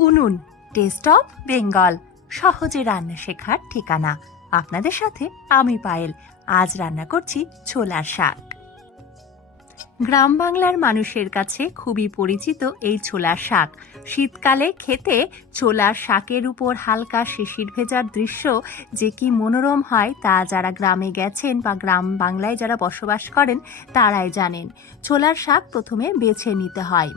উনুন test of Bengal সহজে রান্না শেখার ঠিকানা। আপনাদের সাথে আমি পায়েল, আজ রান্না করছি ছোলার শাক। গ্রাম বাংলার মানুষের কাছে খুবই পরিচিত এই ছোলার শাক। শীতকালে খেতে ছোলার শাকের উপর হালকা শিশির ভেজার দৃশ্য যে কি মনোরম হয় তা যারা গ্রামে গেছেন বা গ্রাম বাংলায় যারা বসবাস করেন, তারাই জানেন। ছোলার শাক প্রথমে বেছে নিতে হয়।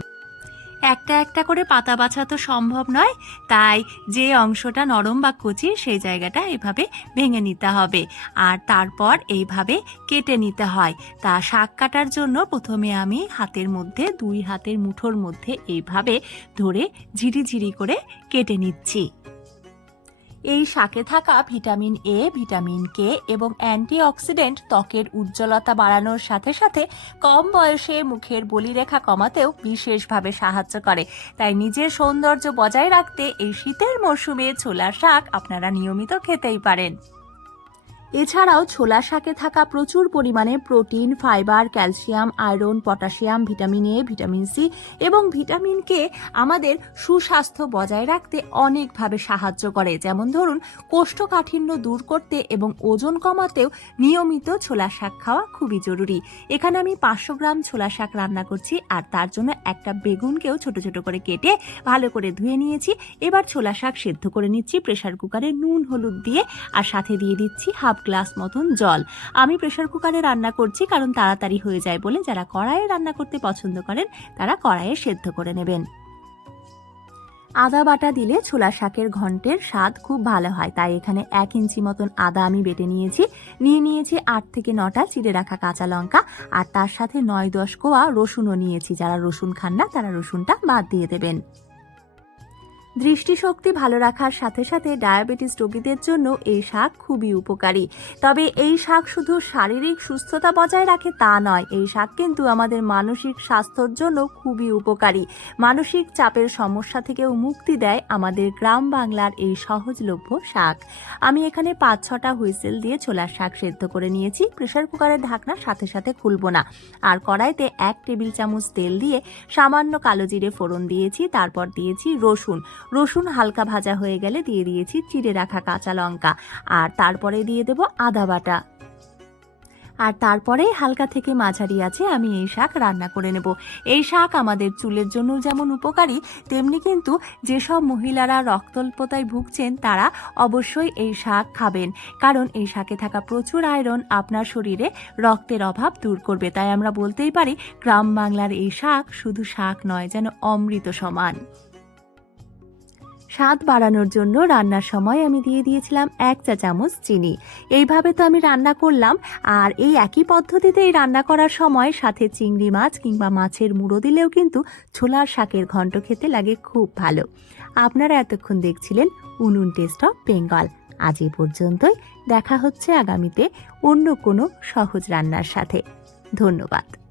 একটা একটা করে পাতা বাছা তো সম্ভব নয়, তাই যে অংশটা নরম বা কচি সেই জায়গাটা এভাবে ভেঙে নিতে হবে। আর তারপর এইভাবে কেটে নিতে হয়। তা শাক কাটার জন্য প্রথমে আমি হাতের মধ্যে, দুই হাতের মুঠোর মধ্যে এইভাবে ধরে ঝিরিঝিরি করে কেটে নিচ্ছি। এই শাকে থাকা ভিটামিন এ ভিটামিন কে এবং অ্যান্টিঅক্সিডেন্ট ত্বকের উজ্জ্বলতা বাড়ানোর সাথে সাথে কম বয়সে মুখের বলিরেখা কমাতেও বিশেষভাবে সাহায্য করে। তাই নিজের সৌন্দর্য বজায় রাখতে এই শীতের মরশুমে ছোলা শাক আপনারা নিয়মিত খেতেই পারেন। এছাড়াও ছোলা শাকে থাকা প্রচুর পরিমাণে protein, fibre, calcium, iron, potassium, vitamin A, vitamin C এবং ভিটামিন কে আমাদের সুস্বাস্থ্য বজায় রাখতে অনেকভাবে সাহায্য করে। যেমন ধরুন, কোষ্ঠকাঠিন্য দূর করতে এবং ওজন কমাতেও নিয়মিত ছোলা শাক খাওয়া খুবই জরুরি। এখানে আমি পাঁচশো গ্রাম ছোলা শাক রান্না করছি আর তার জন্য একটা বেগুনকেও ছোট ছোট করে কেটে ভালো করে ধুয়ে নিয়েছি। এবার ছোলা শাক সেদ্ধ করে নিচ্ছি, প্রেসার কুকারে নুন, হলুদ দিয়ে আর সাথে দিয়ে দিচ্ছি হাফ গ্লাস মতন জল। আমি প্রেশার কুকারে রান্না করছি কারণ তাড়াতাড়ি হয়ে যায় বলে যারা কড়াইয়ে রান্না করতে পছন্দ করেন, তারা কড়াইয়ে সেদ্ধ করে নেবেন। আদা বাটা দিলে ছোলা শাকের ঘন্টের স্বাদ খুব ভালো হয়, তাই এখানে এক ইঞ্চি মতন আদা আমি বেটে নিয়েছি। নিয়ে নিয়েছি আট থেকে নটা চিড়ে রাখা কাঁচা লঙ্কা আর তার সাথে নয় দশ কোয়া রসুনও নিয়েছি, যারা রসুন খান না তারা রসুনটা বাদ দিয়ে দেবেন। দৃষ্টিশক্তি ভালো রাখার সাথে সাথে ডায়াবেটিস রোগীদের জন্য এই শাক খুবই উপকারী। তবে এই শাক শুধু শারীরিক সুস্থতা বজায় রাখে তা নয়, এই শাক কিন্তু আমাদের মানসিক স্বাস্থ্যর জন্য খুবই উপকারী। মানসিক চাপের সমস্যা থেকেও মুক্তি দেয় আমাদের গ্রাম বাংলার এই সহজলভ্য শাক। আমি এখানে পাঁচ ছটা হুইসেল দিয়ে ছোলার শাক সেদ্ধ করে নিয়েছি, প্রেসার কুকারের ঢাকনা সাথে সাথে খুলবো না। আর কড়াইতে এক টেবিল চামচ তেল দিয়ে সামান্য কালো জিরে ফোড়ন দিয়েছি, তারপর দিয়েছি রসুন। রসুন হালকা ভাজা হয়ে গেলে দিয়ে দিয়েছি চিড়ে রাখা কাঁচা লঙ্কা, আর তারপরে দিয়ে দেব আদা বাটা। আর তারপরে হালকা থেকে মাঝারি আছে আমি এই শাক রান্না করে নেব। এই শাক আমাদের চুলের জন্য যেমন উপকারী, তেমনি কিন্তু যেসব মহিলারা রক্তল্পতায় ভুগছেন তারা অবশ্যই এই শাক খাবেন, কারণ এই শাকে থাকা প্রচুর আয়রন আপনার শরীরে রক্তের অভাব দূর করবে। তাই আমরা বলতেই পারি, গ্রাম বাংলার এই শাক শুধু শাক নয়, যেন অমৃত সমান। স্বাদ বাড়ানোর জন্য রান্নার সময় আমি দিয়ে দিয়েছিলাম এক চা চামচ চিনি। এইভাবে তো আমি রান্না করলাম, আর এই একই পদ্ধতিতেই রান্না করার সময় সাথে চিংড়ি মাছ কিংবা মাছের মুড়ো দিলেও কিন্তু ছোলার শাকের ঘন্ট খেতে লাগে খুব ভালো। আপনারা এতক্ষণ দেখছিলেন উনুন টেস্ট অফ বেঙ্গল। আজ এ পর্যন্তই। দেখা হচ্ছে আগামীতে অন্য কোনো সহজ রান্নার সাথে। ধন্যবাদ।